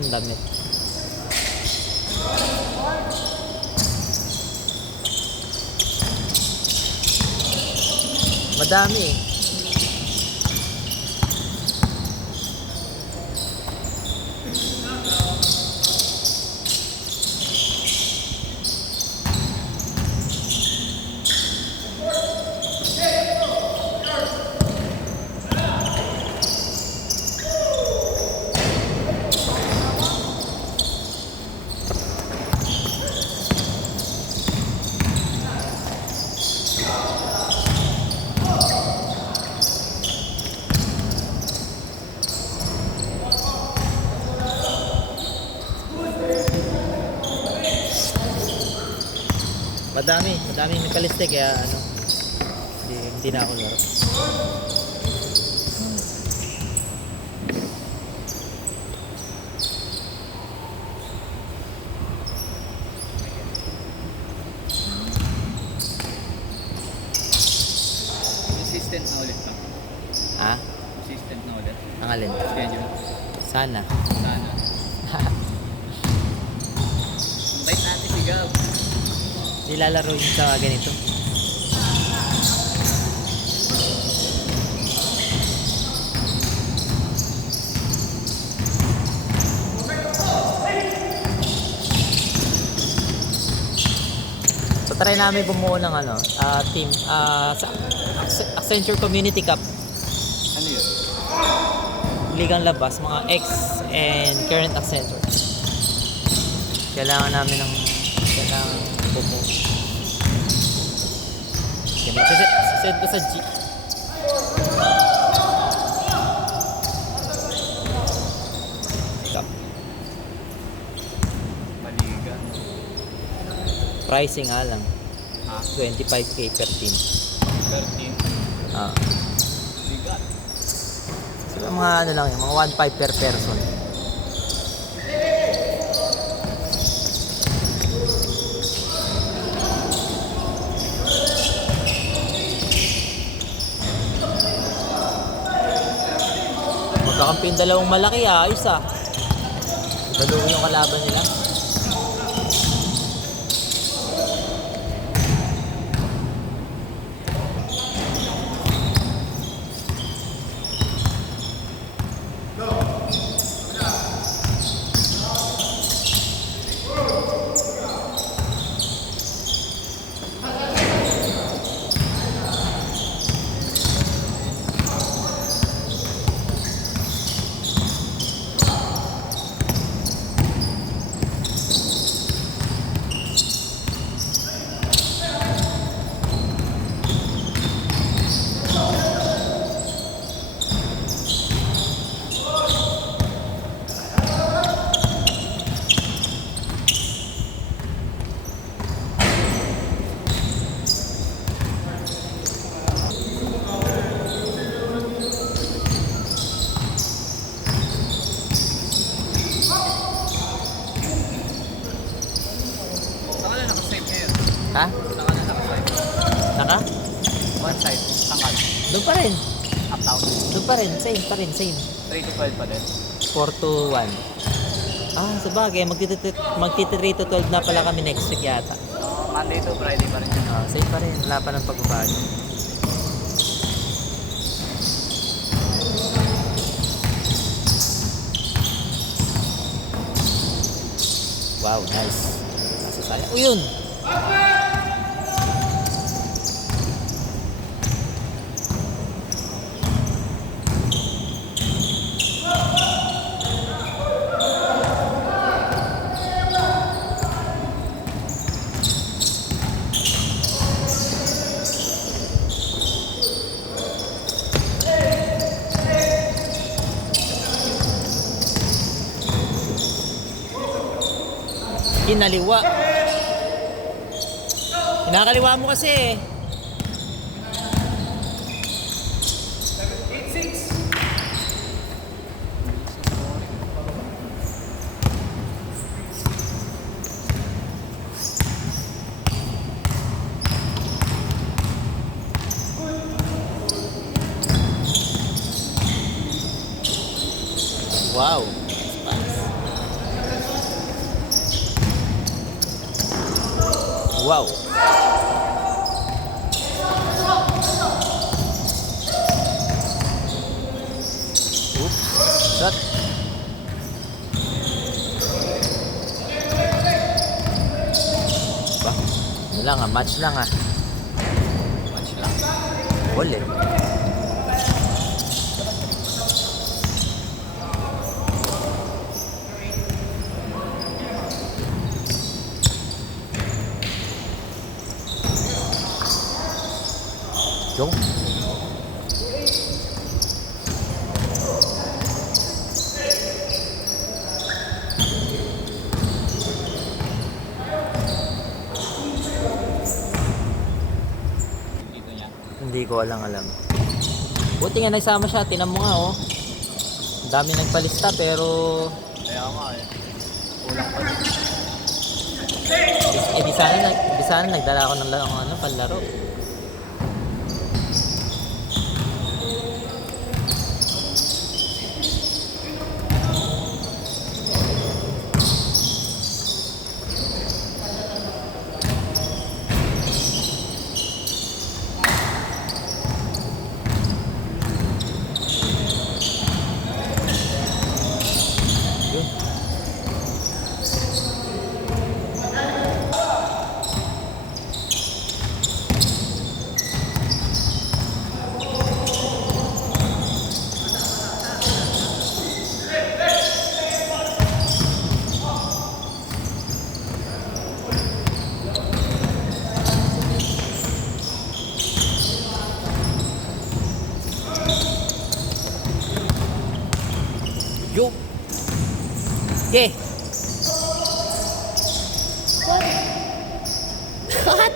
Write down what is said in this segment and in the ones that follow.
akong damit. Madami eh. Madami nakaliste kaya ano, hindi na ako laro. Consistent na ulit pa. Ha? Consistent na ulit. Ang alin? Schedule. Sana. Sana. Invite natin si Gab. Nilalaro yun sa ganito. So try namin bumuo ng ano, team sa Accenture Community Cup. Ano yun? Ligang labas, mga ex and current Accenture. Kailangan bumuo. Send ko sa G. Cup. Maliga. Pricing nga lang. Ha? 25k per team. 13. Ah. Bigat. So mga ano lang yun, mga 1.5 per person. Magkakampi yung dalawang malaki ayos ah. Dalawa yung kalaban nila. Saka na nakasave ngayon. Ha? Saka na nakasave. Saka? One side. Tanggal. Doon pa rin. Uptown. Doon pa rin. Same pa rin. Same. 3 to 12 pa din. 4 to 1. Ah, sabagay. Magti-3 to 12 na pala kami next week yata. Monday to Friday pa rin yun. Ah, same pa rin. Wala pa ng pagbabago. Wow, nice. Nasa sayang. Oh, yun! Kinaliwa. Kinakaliwa mo kasi eh. Wow. Pass. Wow. Oops. Shot. Ba? Ano lang ah, match lang ah. Match lang. Wall eh. Go. Dito niya. Hindi ko alam. Buti nga nagsama siya, tinan mo nga oh. Ang dami nagpalista pero Kaya nga eh. Kulang pa din. di sana nagdala ako ng ano, panlaro. Yun. Yo. Okay. What?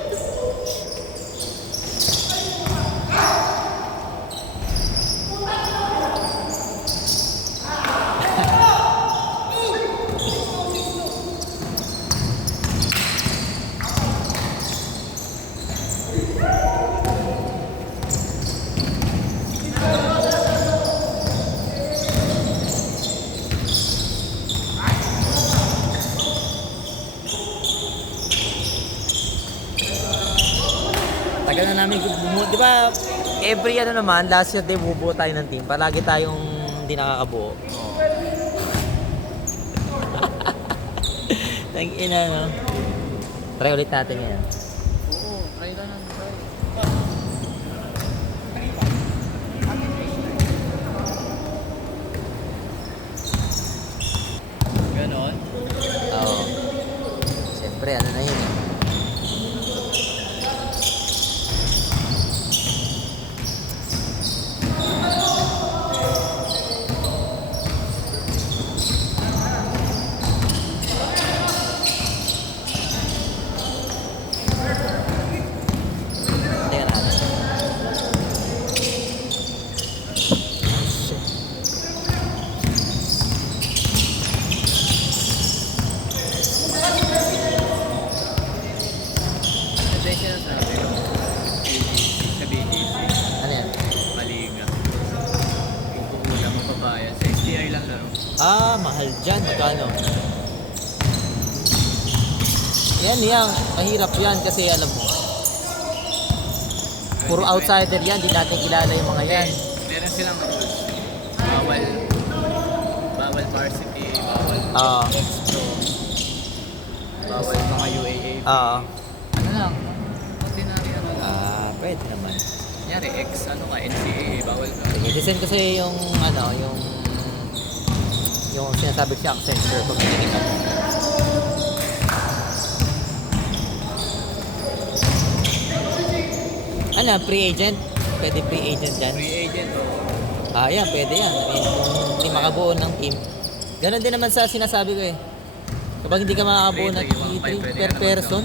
Tagal na namin bumuo. Di ba, every ano naman, last year day bubuo tayo ng team. Palagi tayong hindi nakakabuo. Tangina, no? Try ulit natin ngayon. Oo, try lang ng try. Ganon. Oo. Siyempre, ano na yun eh. Tingnan natin. Shit. Ito yung sinasabi ko. Sa BGC. Ano yan? Mali nga. Yung kukulang mo pabayan. Sa STI lang laro. Ah, mahal dyan. Magkano? Yan. Mahirap yan kasi alam mo. Puro outsider yan. Di natin kilala yung mga yan. Meron silang rules. Bawal varsity, bawal Oo. extra, bawal mga UAA. Oo. Ano lang, ordinary ano lang. Ah, pwede naman. Kunyari, ano ka, NCAA, bawal ka. Sige, design kasi yung ano, yung sinasabi siya Accenture pag nakikita mo. Ano, free agent? Pwede free agent dyan? Free agent, Ah, yan, pwede yan. I mean, kung hindi makabuo ng team. Ganon din naman sa sinasabi ko eh. Kapag hindi ka makakabuo ng 3-3 per person,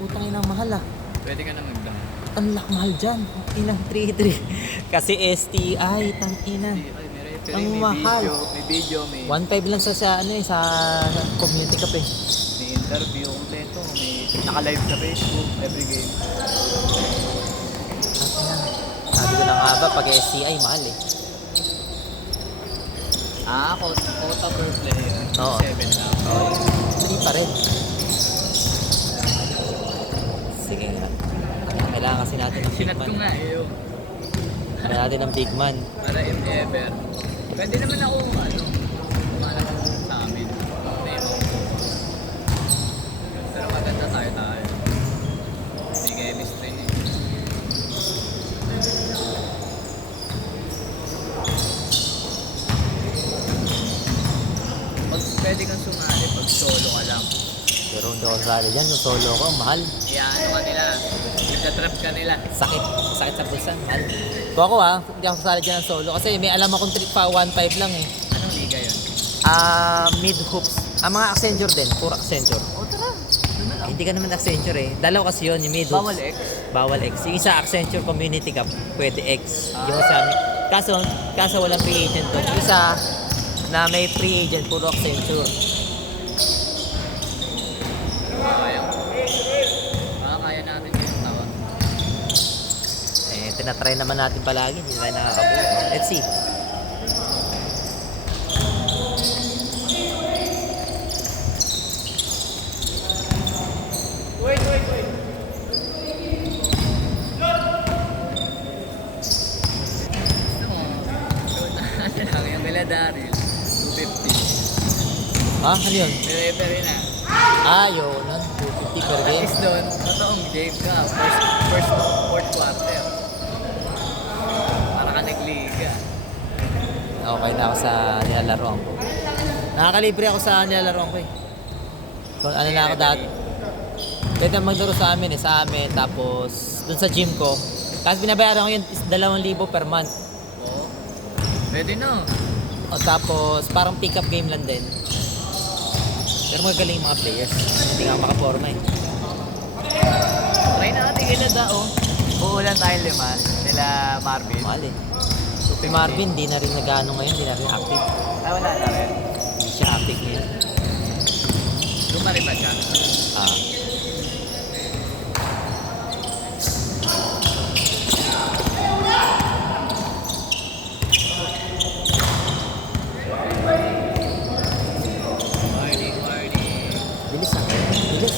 putang inang mahal ah. pwede ka na magdang. Ang mahal dyan. Inang 3-3. Kasi STI, tang ina. Pero Ang may mahal. may video, may 1.5 lang sa ano eh, sa community cup eh. interview kompleto, may naka-live sa Facebook, every game. Sabi ko na nga ba, pag STI, mahal eh. Quota per player. Oo. 7 lang. Free pa rin. Sinat ko man. nga eh. Yung, Kaya natin ng big man. para if ever. Pwede naman ako, umanap sa amin. Demo. Pero maganda tayo. May chemistry eh. Pwede kang sumali pag solo ka lang. Pero hindi ako sali dyan. Yung solo ko, mahal. Iyaano ka nila. Itatrap ka nila. Sakit. Sakit sa bulsa. Mahal. Kung ako hindi ako sasali dyan ng solo. Kasi may alam akong trip pa, 1.5 lang eh. Anong liga yun? Mid hoops. Mga Accenture din. Puro Accenture. O tara. Doon na lang. Hindi ka naman Accenture eh. Dalaw kasi yun, yung mid hoops. Bawal X. Bawal X. Yung isa Accenture Community Cup, pwede X. Yung sa kaso walang free agent doon. Yung isa na may free agent, puro Accenture. Kaya. Kaya natin yung tawa. Tinatry naman natin palagi, hindi tayo nakakabuo. Let's see. Gusto mo, ano lang, yung kila Daryl, 250. Ano yun? Pero na. Yun. 250 per At game. least doon, totoong game ka. Fourth quarter. Para ka nagliga. Okay na ako sa nilalaroan ko. Nakakalibre ako sa nilalaroan ko eh. So, ano na ako dati. Pwede maglaro sa amin eh. Sa amin. Tapos, dun sa gym ko. Tapos binabayaran ko yun is 2,000 per month. Oo. Pwede na. O tapos, parang pick-up game lang din. Pero magaling yung mga players. Hindi nga makaporma eh. Try natin kila Dao. Uulan tayo 5. Nila Marvin. Mahal eh. Si Marvin, di na rin nag-ano ngayon. Di na rin active. Wala na rin. Hindi siya active ngayon. Lumari pa siya. Ah. Morning. Bilis ah. Bilis.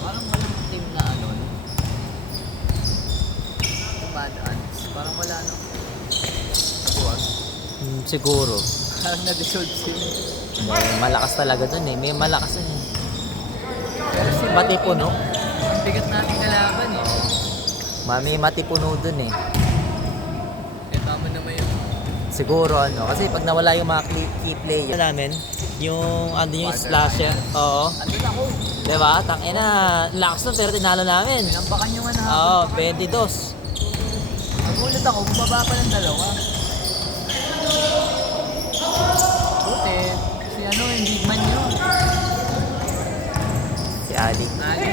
Parang walang team na ano. Tumadaan. Parang wala no. Buwag. Siguro. Parang na-dissolve sila. May malakas talaga dun eh. May malakas dun eh. Pero si Matipuno. Ang bigat natin kalaban eh. May matipuno dun eh. Eh tama naman yung Siguro ano. Kasi pag nawala yung mga key player namin, yung yung slasher. Oo. andun ako. Diba? Tangina. Lakas nun pero tinalo namin. Pinampakan yung ano. Oo. 22. Nagulat ako, bumaba pa ng dalawa. Buti, si ano, yung big man yun. Si Ali. Ali.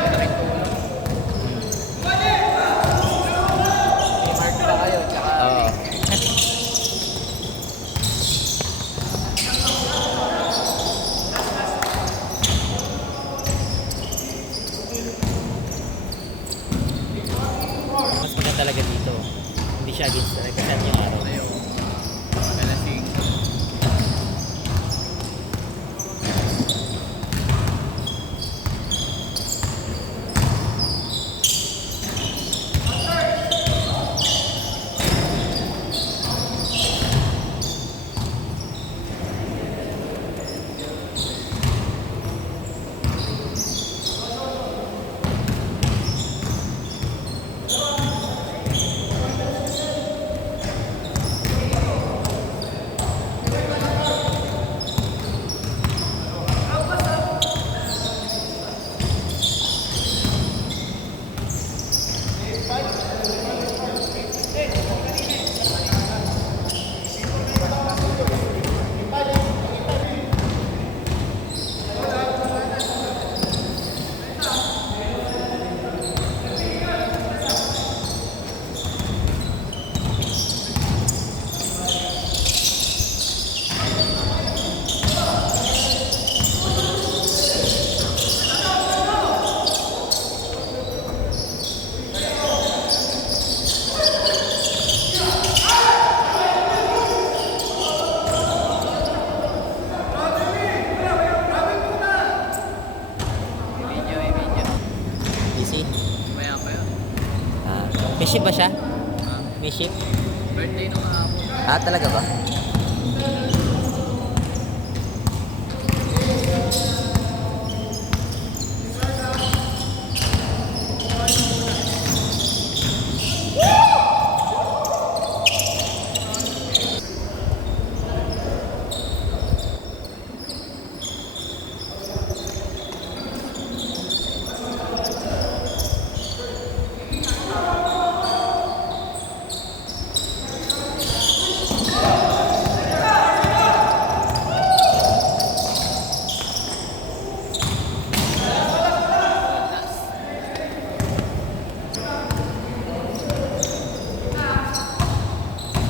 Malaking tulong. May mark pa kayo, tsaka Oo. Mas maganda talaga dito. Hindi siya against talaga kasi ano yung araw. ayaw. Magalasing. ship ba siya? Ah, May ship? birthday nung hapon. Ah, talaga ba?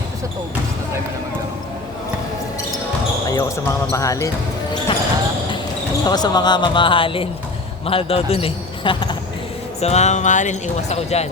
Dito sa Tobis na tayo na maglaro. Ayoko sa mga mamahalin. Ayoko sa mga mamahalin. Mahal daw dun eh. Sa mga mamahalin, iwas ako dyan.